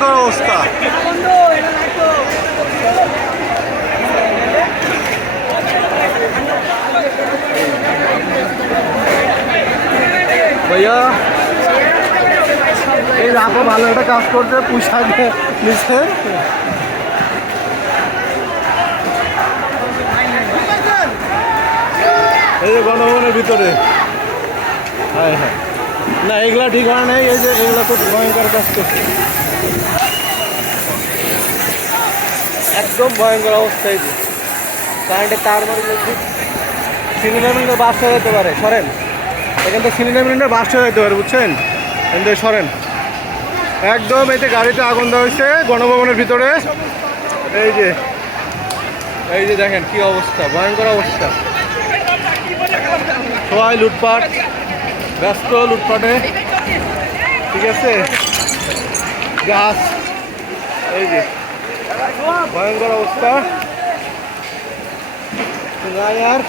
ভয়ঙ্কর অবস্থা। ভাইয়া, এই রাপা ভালো একটা কাজ করছে, পোশাক নিচ্ছে। এই যে গণভবনের ভিতরে। হ্যাঁ হ্যাঁ। না, এগুলা ঠিক হয় নাই, এই যে এগুলো খুব ভয়ঙ্কর কাজ একদম ভয়ঙ্কর অবস্থা এই যে। কারেন্টের তার দেখছি সিনেমা মিনিটের বাস হয়ে যেতে পারে, সরেন। এখান থেকে সিনেমা মিনিটের বাস হয়ে যেতে পারে, বুঝছেন? এখান থেকে সরেন। একদম এতে গাড়িতে আগুন দেওয়া হয়েছে, গণভবনের ভিতরে। এই যে এই যে দেখেন কি অবস্থা, ভয়ঙ্কর অবস্থা। সবাই লুটপাট। ব্যস্ত লুটপাটে। ঠিক আছে? গাছ এই যে ভয়ঙ্কর অবস্থা। নাই আর